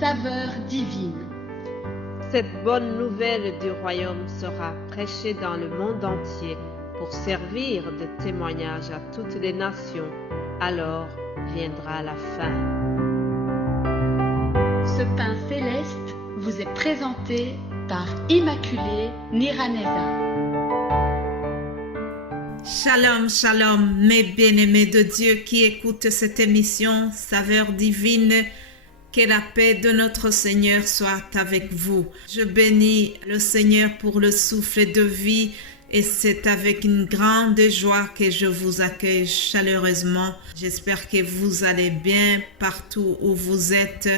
saveur divine. Cette bonne nouvelle du royaume sera prêchée dans le monde entier pour servir de témoignage à toutes les nations. Alors viendra la fin. Ce pain céleste vous est présenté par Immaculée Niraneza. Shalom, shalom, mes bien-aimés de Dieu qui écoutent cette émission, Saveur divine, que la paix de notre Seigneur soit avec vous. Je bénis le Seigneur pour le souffle de vie et c'est avec une grande joie que je vous accueille chaleureusement. J'espère que vous allez bien partout où vous êtes,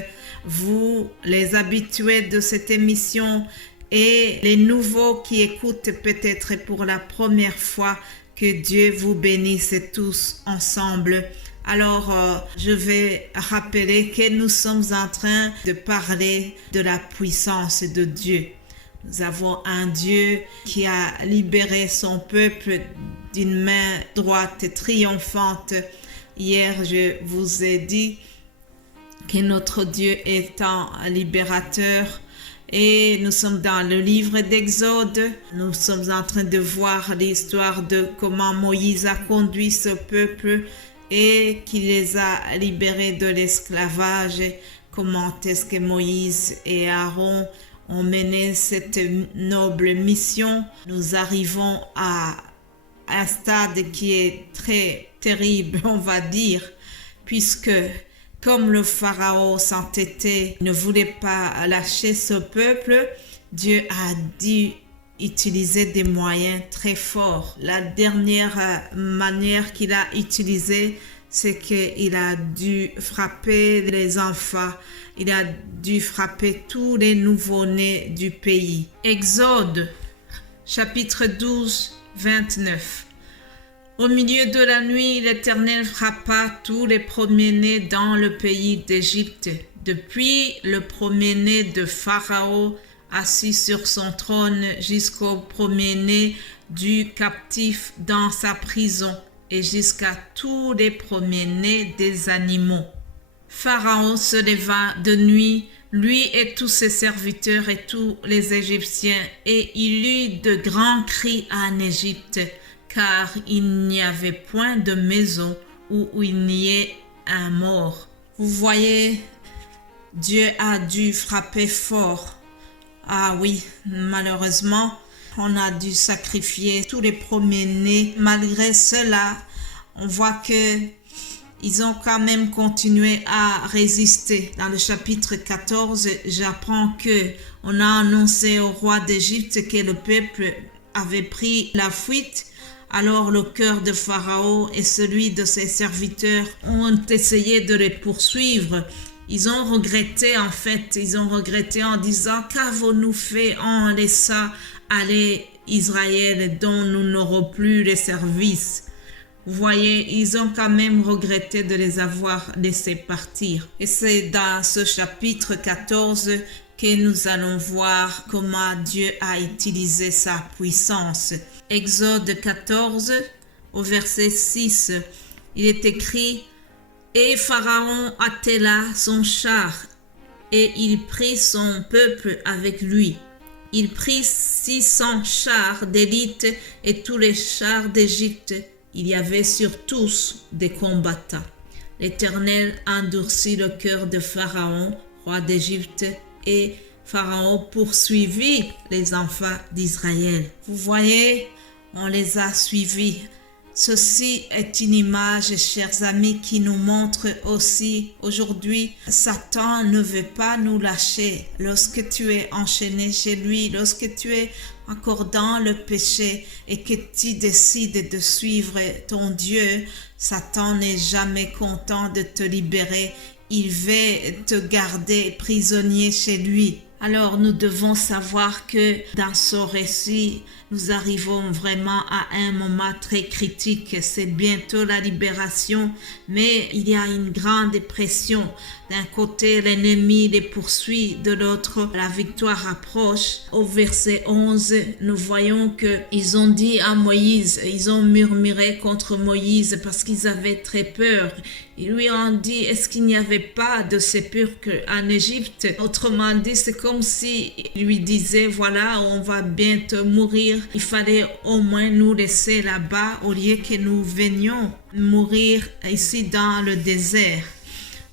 vous, les habitués de cette émission et les nouveaux qui écoutent peut-être pour la première fois. Que Dieu vous bénisse tous ensemble. Alors, je vais rappeler que nous sommes en train de parler de la puissance de Dieu. Nous avons un Dieu qui a libéré son peuple d'une main droite et triomphante. Hier, je vous ai dit que notre Dieu est un libérateur. Et nous sommes dans le livre d'Exode. Nous sommes en train de voir l'histoire de comment Moïse a conduit ce peuple et qui les a libérés de l'esclavage. Comment est-ce que Moïse et Aaron ont mené cette noble mission. Nous arrivons à un stade qui est très terrible, on va dire, puisque comme le pharaon s'entêtait, ne voulait pas lâcher ce peuple, Dieu a dû utiliser des moyens très forts. La dernière manière qu'il a utilisée, c'est qu'il a dû frapper les enfants. Il a dû frapper tous les nouveau-nés du pays. Exode, chapitre 12, 29. Au milieu de la nuit, l'Éternel frappa tous les premiers-nés dans le pays d'Égypte, depuis le premier-né de Pharaon assis sur son trône jusqu'au premier-né du captif dans sa prison et jusqu'à tous les premiers-nés des animaux. Pharaon se leva de nuit, lui et tous ses serviteurs et tous les Égyptiens, et il eut de grands cris en Égypte, car il n'y avait point de maison où il n'y ait un mort. Vous voyez, Dieu a dû frapper fort. Ah oui, malheureusement, on a dû sacrifier tous les premiers-nés. Malgré cela, on voit que ils ont quand même continué à résister. Dans le chapitre 14, j'apprends que on a annoncé au roi d'Égypte que le peuple avait pris la fuite. Alors le cœur de Pharaon et celui de ses serviteurs ont essayé de les poursuivre. Ils ont regretté en disant « Qu'avons-nous fait en laissant aller Israël dont nous n'aurons plus les services ?» Vous voyez, ils ont quand même regretté de les avoir laissés partir. Et c'est dans ce chapitre 14 que nous allons voir comment Dieu a utilisé sa puissance. Exode 14, au verset 6, il est écrit « Et Pharaon attela son char, et il prit son peuple avec lui. Il prit 600 chars d'élite et tous les chars d'Égypte. Il y avait sur tous des combattants. L'Éternel endurcit le cœur de Pharaon, roi d'Égypte, et Pharaon poursuivit les enfants d'Israël. » Vous voyez, on les a suivis. Ceci est une image, chers amis, qui nous montre aussi aujourd'hui, Satan ne veut pas nous lâcher. Lorsque tu es enchaîné chez lui, lorsque tu es encore dans le péché et que tu décides de suivre ton Dieu, Satan n'est jamais content de te libérer. Il veut te garder prisonnier chez lui. Alors nous devons savoir que dans ce récit, nous arrivons vraiment à un moment très critique. C'est bientôt la libération, mais il y a une grande pression. D'un côté, l'ennemi les poursuit, de l'autre, la victoire approche. Au verset 11, nous voyons qu'ils ont dit à Moïse, ils ont murmuré contre Moïse parce qu'ils avaient très peur. Ils lui ont dit, est-ce qu'il n'y avait pas de sépulcre en Égypte? Autrement dit, c'est comme si il lui disait, voilà, on va bientôt mourir. Il fallait au moins nous laisser là-bas au lieu que nous venions mourir ici dans le désert.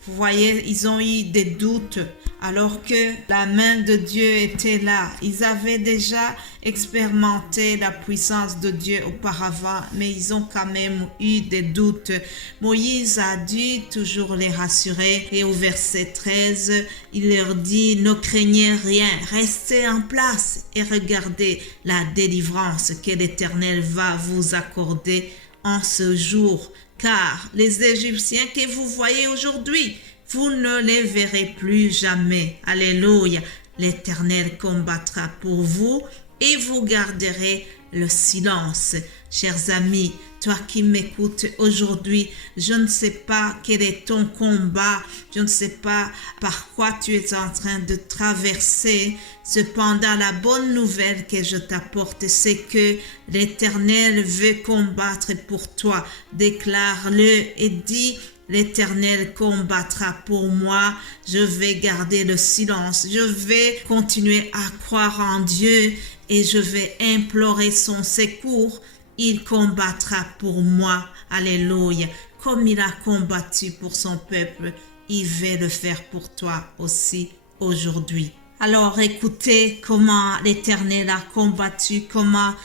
Vous voyez, ils ont eu des doutes alors que la main de Dieu était là. Ils avaient déjà expérimenté la puissance de Dieu auparavant, mais ils ont quand même eu des doutes. Moïse a dû toujours les rassurer et au verset 13, il leur dit, ne craignez rien, restez en place et regardez la délivrance que l'Éternel va vous accorder en ce jour. Car les Égyptiens que vous voyez aujourd'hui, vous ne les verrez plus jamais. Alléluia. L'Éternel combattra pour vous et vous garderez le silence. Chers amis, toi qui m'écoutes aujourd'hui, je ne sais pas quel est ton combat, je ne sais pas par quoi tu es en train de traverser. Cependant, la bonne nouvelle que je t'apporte, c'est que l'Éternel veut combattre pour toi. Déclare-le et dis, l'Éternel combattra pour moi, je vais garder le silence, je vais continuer à croire en Dieu et je vais implorer son secours. Il combattra pour moi, alléluia, comme il a combattu pour son peuple, il va le faire pour toi aussi aujourd'hui. Alors écoutez comment l'Éternel a combattu, comment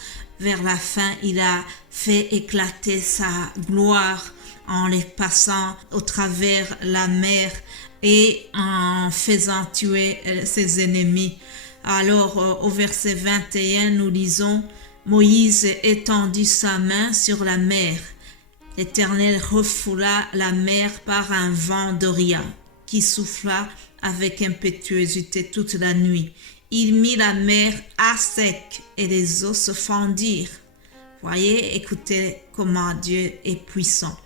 vers la fin il a fait éclater sa gloire en les passant au travers la mer et en faisant tuer ses ennemis. Alors au verset 21, nous lisons, Moïse étendit sa main sur la mer. L'Éternel refoula la mer par un vent d'Orient qui souffla avec impétuosité toute la nuit. Il mit la mer à sec et les eaux se fendirent. Voyez, écoutez comment Dieu est puissant.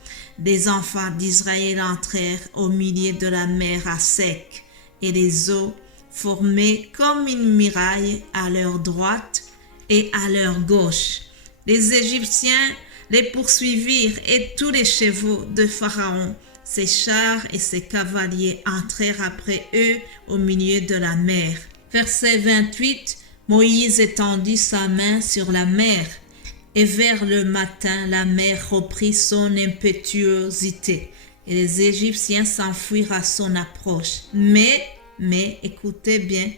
Les enfants d'Israël entrèrent au milieu de la mer à sec et les eaux formaient comme une muraille à leur droite et à leur gauche. Les Égyptiens les poursuivirent et tous les chevaux de Pharaon, ses chars et ses cavaliers entrèrent après eux au milieu de la mer. Verset 28, Moïse étendit sa main sur la mer et vers le matin, la mer reprit son impétuosité et les Égyptiens s'enfuirent à son approche. Mais, écoutez bien,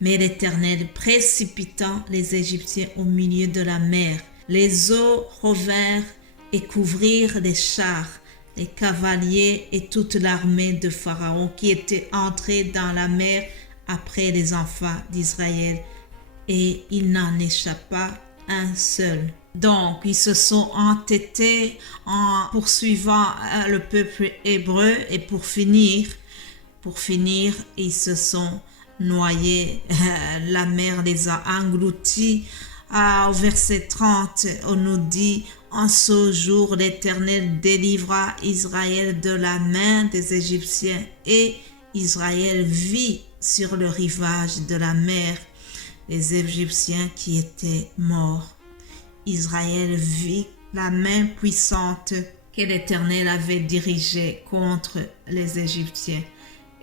mais l'Éternel précipitant les Égyptiens au milieu de la mer. Les eaux revinrent et couvrirent les chars, les cavaliers et toute l'armée de Pharaon qui était entrée dans la mer après les enfants d'Israël. Et il n'en échappa un seul. Donc, ils se sont entêtés en poursuivant le peuple hébreu et pour finir, ils se sont noyés. La mer les a engloutis. Au verset 30, on nous dit, en ce jour, l'Éternel délivra Israël de la main des Égyptiens et Israël vit sur le rivage de la mer les Égyptiens qui étaient morts. Israël vit la main puissante que l'Éternel avait dirigée contre les Égyptiens.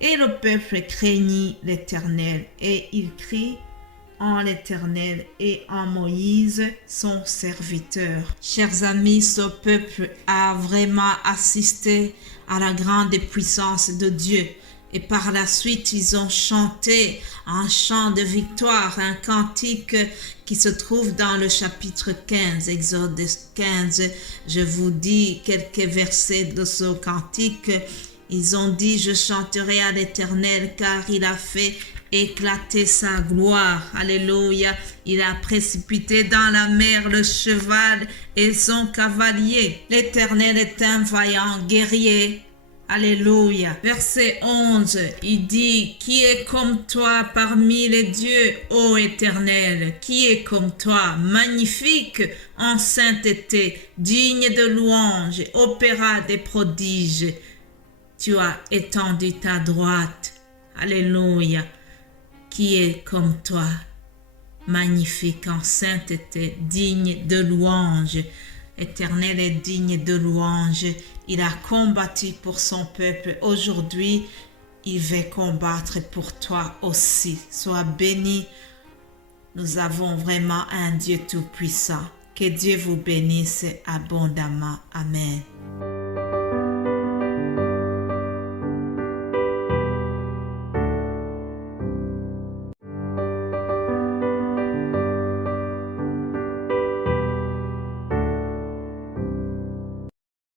Et le peuple craignit l'Éternel et il crie en l'Éternel et en Moïse, son serviteur. Chers amis, ce peuple a vraiment assisté à la grande puissance de Dieu. Et par la suite, ils ont chanté un chant de victoire, un cantique qui se trouve dans le chapitre 15, Exode 15. Je vous dis quelques versets de ce cantique. Ils ont dit, je chanterai à l'Éternel car il a fait éclater sa gloire. Alléluia. Il a précipité dans la mer le cheval et son cavalier. L'Éternel est un vaillant guerrier. Alléluia. Verset 11, il dit, qui est comme toi parmi les dieux, ô Éternel? Qui est comme toi, magnifique en sainteté, digne de louange, opéra des prodiges? Tu as étendu ta droite. Alléluia. Qui est comme toi, magnifique en sainteté, digne de louange? Éternel est digne de louange. Il a combattu pour son peuple. Aujourd'hui, il va combattre pour toi aussi. Sois béni. Nous avons vraiment un Dieu tout-puissant. Que Dieu vous bénisse abondamment. Amen.